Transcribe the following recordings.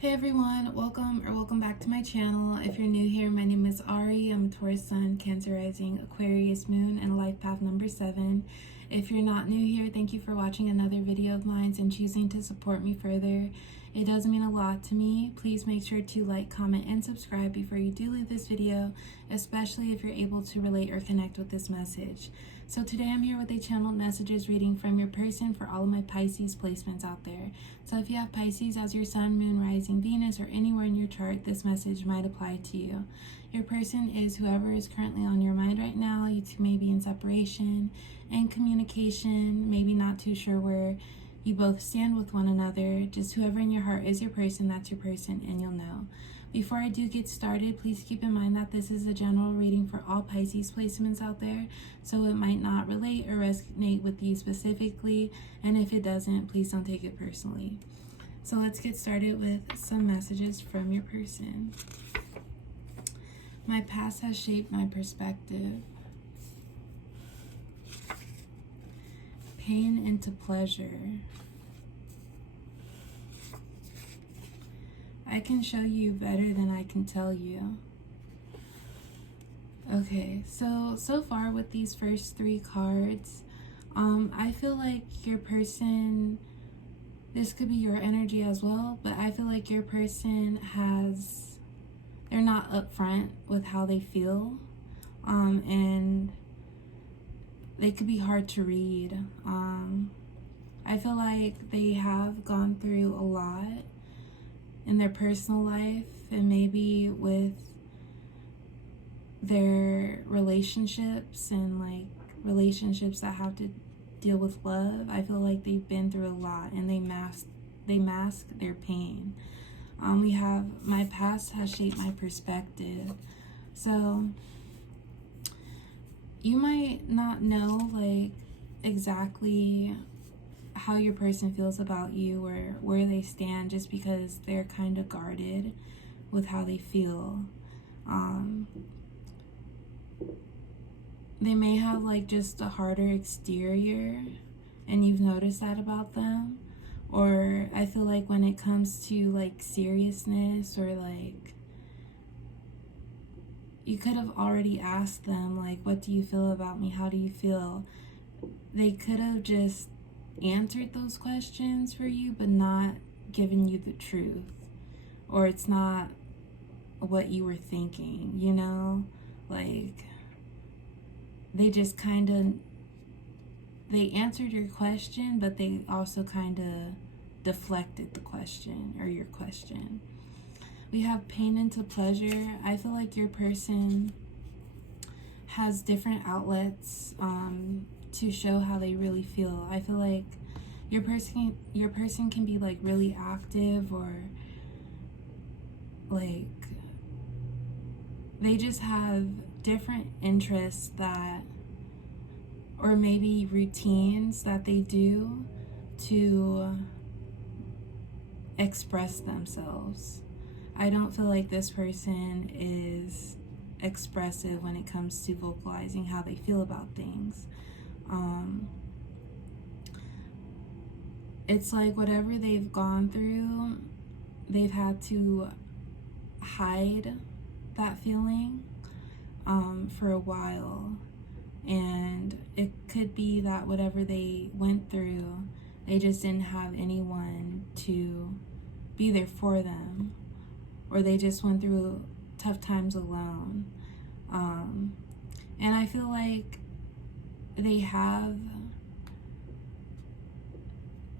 Hey everyone, welcome back to my channel. If you're new here, my name is Ari. I'm a Taurus Sun, Cancer Rising, Aquarius Moon, and Life Path number 7. If you're not new here, thank you for watching another video of mine and choosing to support me further. It does mean a lot to me. Please make sure to like, comment, and subscribe before you do leave this video, especially if you're able to relate or connect with this message. So today I'm here with a channeled messages reading from your person for all of my Pisces placements out there. So if you have Pisces as your sun, moon, rising, Venus, or anywhere in your chart, this message might apply to you. Your person is whoever is currently on your mind right now. You two may be in separation and communication, maybe not too sure where you both stand with one another. Just whoever in your heart is your person, that's your person, and you'll know. Before I do get started, please keep in mind that this is a general reading for all Pisces placements out there, so it might not relate or resonate with you specifically, and if it doesn't, please don't take it personally. So let's get started with some messages from your person. My past has shaped my perspective. Pain into pleasure. I can show you better than I can tell you. Okay, so far with these first 3 cards, I feel like your person, this could be your energy as well, but I feel like your person they're not upfront with how they feel, and they could be hard to read. I feel like they have gone through a lot in their personal life and maybe with their relationships and like relationships that have to deal with love. I feel like they've been through a lot and they mask their pain. We have my past has shaped my perspective. So you might not know like exactly how your person feels about you or where they stand just because they're kind of guarded with how they feel. They may have like just a harder exterior and you've noticed that about them. Or I feel like when it comes to like seriousness or like, you could have already asked them like, what do you feel about me? How do you feel? They could have just answered those questions for you but not given you the truth, or it's not what you were thinking, you know, like they just they answered your question but they also kind of deflected the question or your question. We have pain into pleasure. I feel like your person has different outlets to show how they really feel. I feel like your person can be like really active, or like they just have different interests that, or maybe routines that they do to express themselves. I don't feel like this person is expressive when it comes to vocalizing how they feel about things. It's like whatever they've gone through, they've had to hide that feeling for a while. And it could be that whatever they went through, they just didn't have anyone to be there for them, or they just went through tough times alone. And I feel like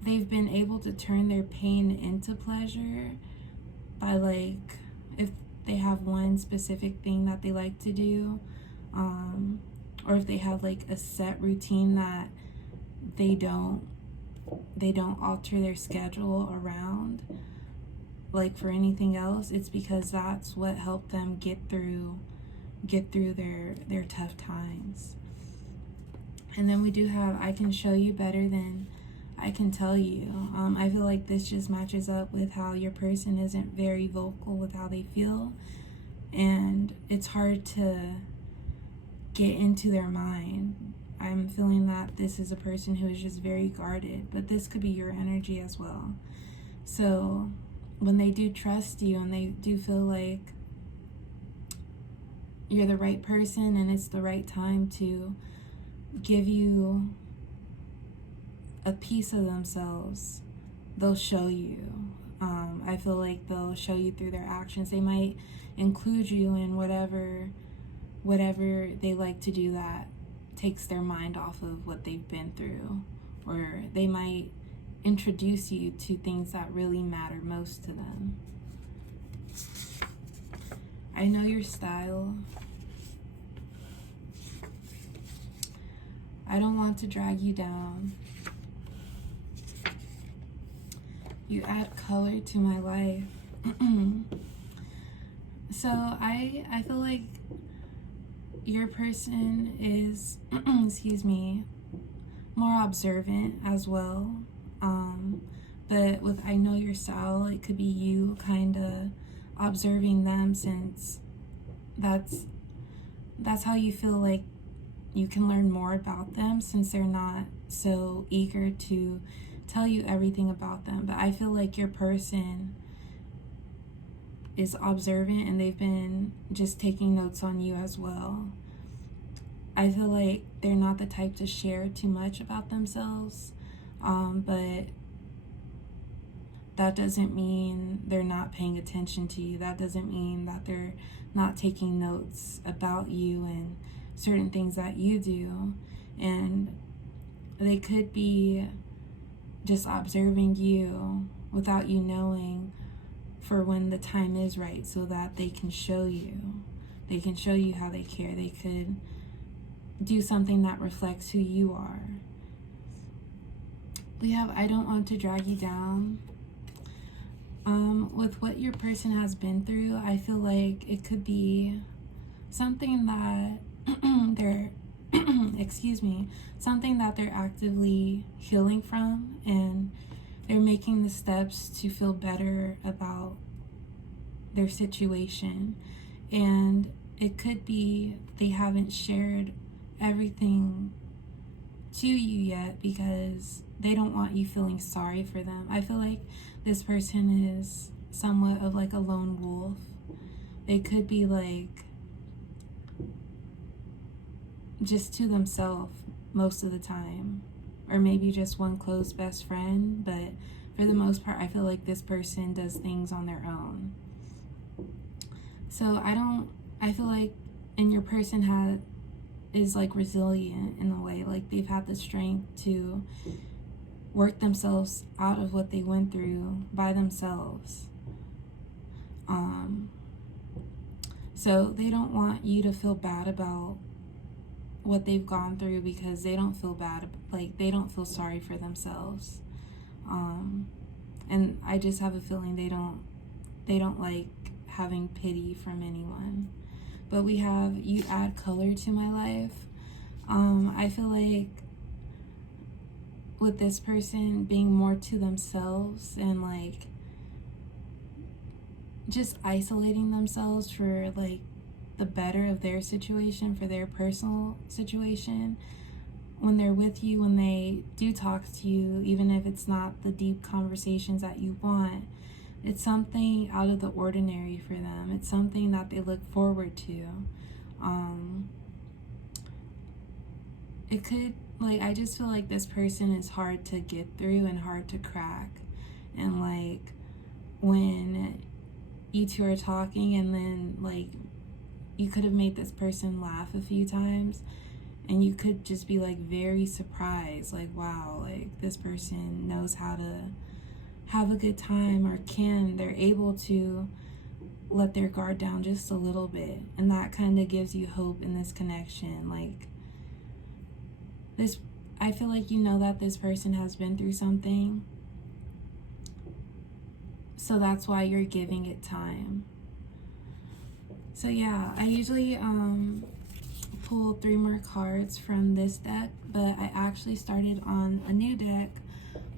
they've been able to turn their pain into pleasure by like, if they have one specific thing that they like to do, or if they have like a set routine that they don't alter their schedule around, like for anything else, it's because that's what helped them get through their tough times. And then we do have, I can show you better than I can tell you. I feel like this just matches up with how your person isn't very vocal with how they feel, and it's hard to get into their mind. I'm feeling that this is a person who is just very guarded, but this could be your energy as well. So when they do trust you and they do feel like you're the right person and it's the right time to give you a piece of themselves, they'll show you. I feel like they'll show you through their actions. They might include you in whatever they like to do that takes their mind off of what they've been through, or they might introduce you to things that really matter most to them. I know your style. I don't want to drag you down. You add color to my life. So I feel like your person is, excuse me, more observant as well. But with I know your style, it could be you kind of observing them, since that's how you feel like you can learn more about them, since they're not so eager to tell you everything about them. But I feel like your person is observant and they've been just taking notes on you as well. I feel like they're not the type to share too much about themselves, but that doesn't mean they're not paying attention to you. That doesn't mean that they're not taking notes about you and certain things that you do. And they could be just observing you without you knowing, for when the time is right, so that they can show you. They can show you how they care. They could do something that reflects who you are. We have I don't want to drag you down. With what your person has been through, I feel like it could be something that they're excuse me, something that they're actively healing from, and they're making the steps to feel better about their situation. And it could be they haven't shared everything to you yet because they don't want you feeling sorry for them. I feel like this person is somewhat of like a lone wolf. They could be like just to themselves most of the time, or maybe just one close best friend, but for the most part I feel like this person does things on their own. So I feel like, and your person is like resilient in a way, like they've had the strength to work themselves out of what they went through by themselves. So they don't want you to feel bad about what they've gone through, because they don't feel bad, like they don't feel sorry for themselves. And I just have a feeling they don't like having pity from anyone. But we have you add color to my life. I feel like with this person being more to themselves and like just isolating themselves for like the better of their situation, for their personal situation, when they're with you, when they do talk to you, even if it's not the deep conversations that you want, it's something out of the ordinary for them. It's something that they look forward to. It could, like, I just feel like this person is hard to get through and hard to crack. And like when you two are talking, and then like you could have made this person laugh a few times, and you could just be like very surprised, like, wow, like this person knows how to have a good time, or they're able to let their guard down just a little bit. And that kind of gives you hope in this connection. Like this, I feel like you know that this person has been through something, so that's why you're giving it time. So yeah, I usually pull 3 more cards from this deck, but I actually started on a new deck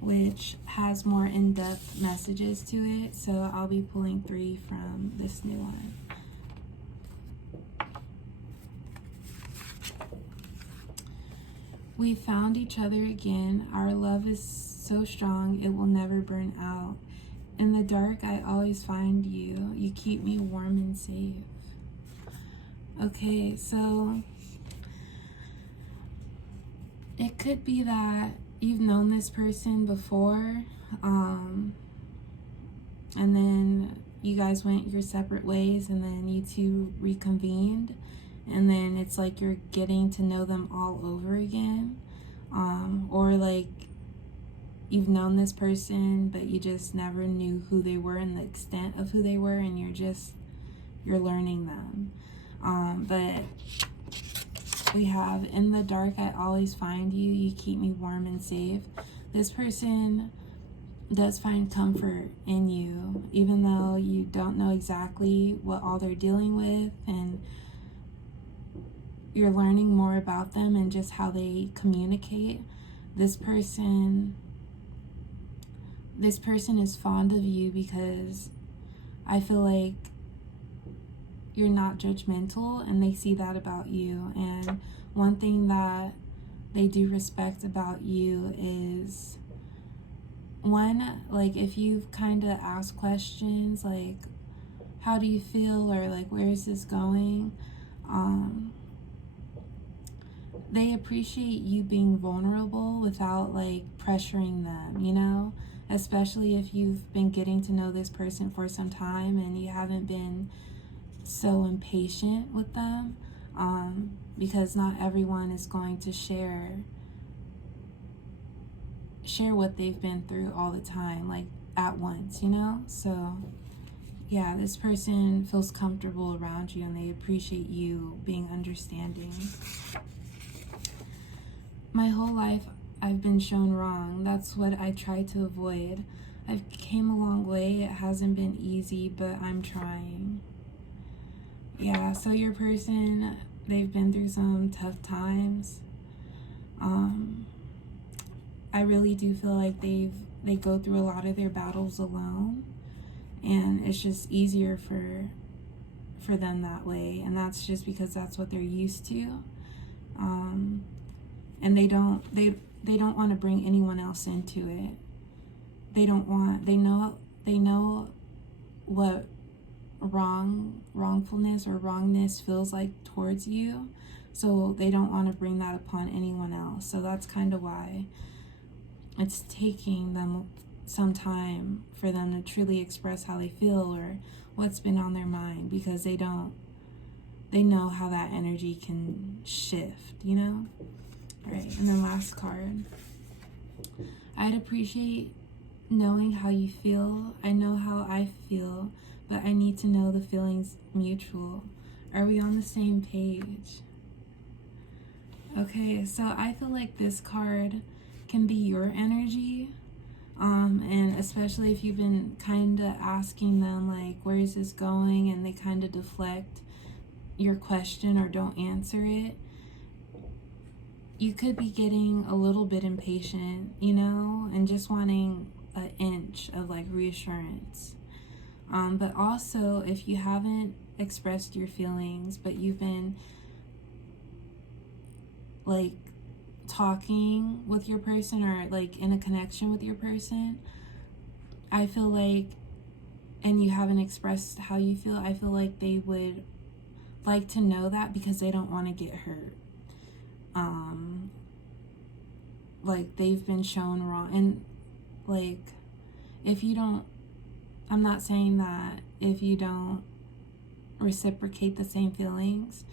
which has more in-depth messages to it, so I'll be pulling 3 from this new one. We found each other again. Our love is so strong, it will never burn out. In the dark, I always find you. You keep me warm and safe. Okay, so it could be that you've known this person before, and then you guys went your separate ways, and then you two reconvened, and then it's like you're getting to know them all over again, or like you've known this person but you just never knew who they were and the extent of who they were, and you're learning them. But we have, in the dark I always find you. You keep me warm and safe. This person does find comfort in you, even though you don't know exactly what all they're dealing with, and you're learning more about them and just how they communicate. This person is fond of you because I feel like you're not judgmental, and they see that about you. And one thing that they do respect about you is, one, like if you've kind of asked questions like, how do you feel, or like, where is this going, they appreciate you being vulnerable without like pressuring them, you know, especially if you've been getting to know this person for some time and you haven't been so impatient with them, because not everyone is going to share what they've been through all the time, like at once, you know. So yeah, this person feels comfortable around you and they appreciate you being understanding. My whole life I've been shown wrong. That's what I try to avoid. I've came a long way. It hasn't been easy, but I'm trying. Yeah, so your person, they've been through some tough times. I really do feel like they go through a lot of their battles alone, and it's just easier for them that way, and that's just because that's what they're used to. And they don't want to bring anyone else into it. They know what wrongfulness or wrongness feels like towards you, so they don't want to bring that upon anyone else. So that's kind of why it's taking them some time for them to truly express how they feel or what's been on their mind, because they know how that energy can shift, you know. All right, and then last card. I'd appreciate knowing how you feel. I know how I feel, but I need to know the feeling's mutual. Are we on the same page? Okay, so I feel like this card can be your energy, and especially if you've been kind of asking them like, where is this going, and they kind of deflect your question or don't answer it. You could be getting a little bit impatient, you know, and just wanting an inch of like reassurance. But also, if you haven't expressed your feelings, but you've been like talking with your person or like in a connection with your person, I feel like, and you haven't expressed how you feel, I feel like they would like to know that because they don't want to get hurt. Like they've been shown wrong, and like if you don't, I'm not saying that if you don't reciprocate the same feelings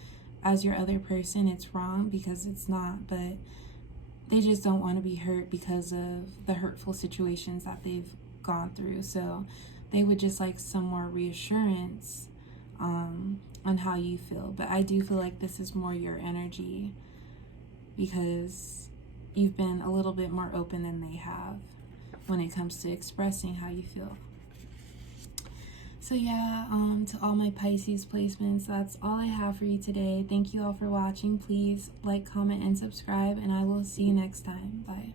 as your other person, it's wrong, because it's not, but they just don't want to be hurt because of the hurtful situations that they've gone through. So they would just like some more reassurance on how you feel. But I do feel like this is more your energy, because you've been a little bit more open than they have when it comes to expressing how you feel. So yeah, to all my Pisces placements, that's all I have for you today. Thank you all for watching. Please like, comment, and subscribe, and I will see you next time. Bye.